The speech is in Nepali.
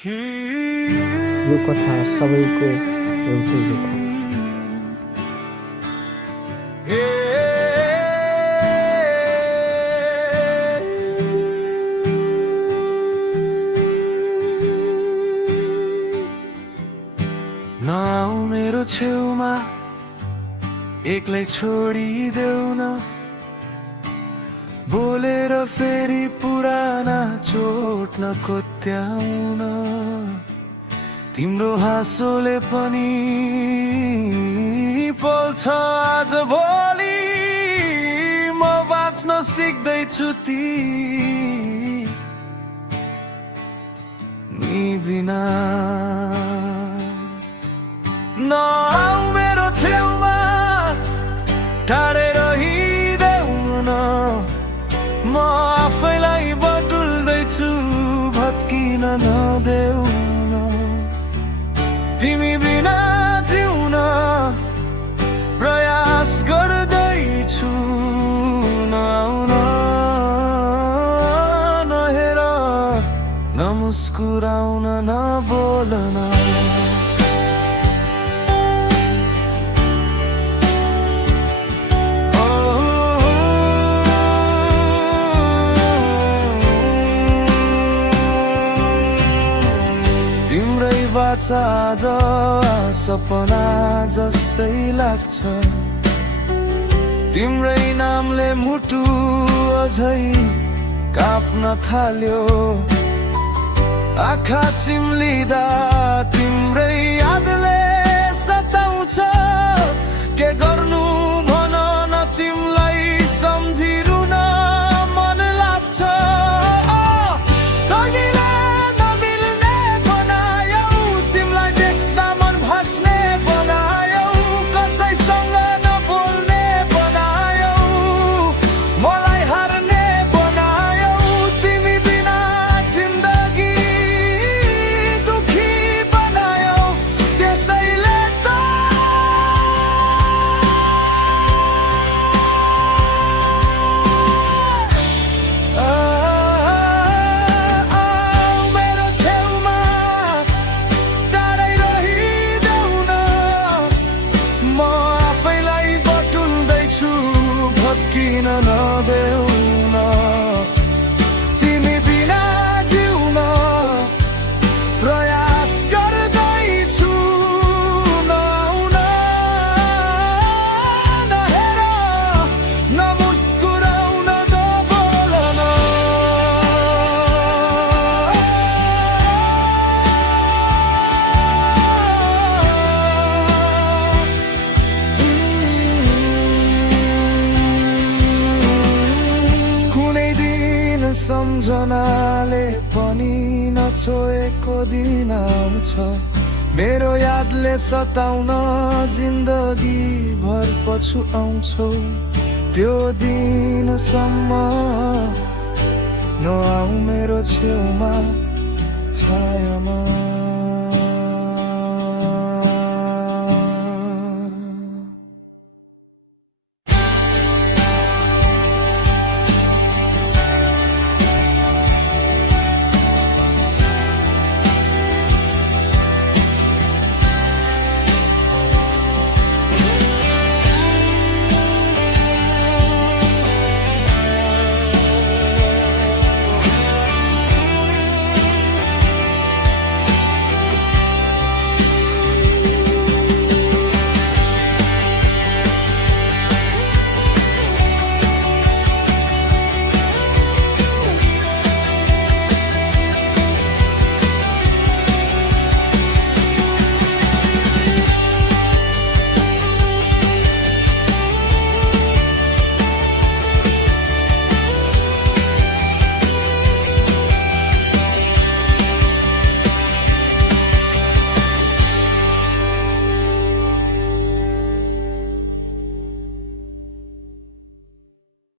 यो कथा सबैको एउटै व्यथा। नआऊ मेरो छेउमा, एक्लै छोडिदेऊ न, बोलेर फेरि पुराना चोट नकोट्याउन। तिम्रो हाँसोले पनि पोल्छ आज भोलि, म बाँच्न सिक्दैछु तिमी बिना। नआऊ मेरो छेउमा, टाढै रहिदेऊ न, म आफैलाई बटुल्दैछु, भत्किन नदेऊ न। तिमी बिना जिउन प्रयास गर्दैछु, नआऊ न, नहेर, नमुस्कुराउन, नबोल्न। बाचा आज सपना जस्तै लाग्छ, तिम्रै नामले मुटु अझै काप्न थाल्यो। आँखा चिम्लिँदा तिम्रै यादले सताउँछ, के गर्नु भन न, तिमीलाई सम्झिरुन मन लाग्छ। किन नदेऊ न, तिमी बिना जिउन प्रयास गर्दैछु, नआऊ न, नहेर, नमुस्कुराउन, नबोल्न। सम्झनाले पनि नछोएको दिन आउँछ, मेरो यादले सताउन जिन्दगी भर पछि आउँछौ। त्यो दिनसम्म नआऊ मेरो छेउमा, छायामा।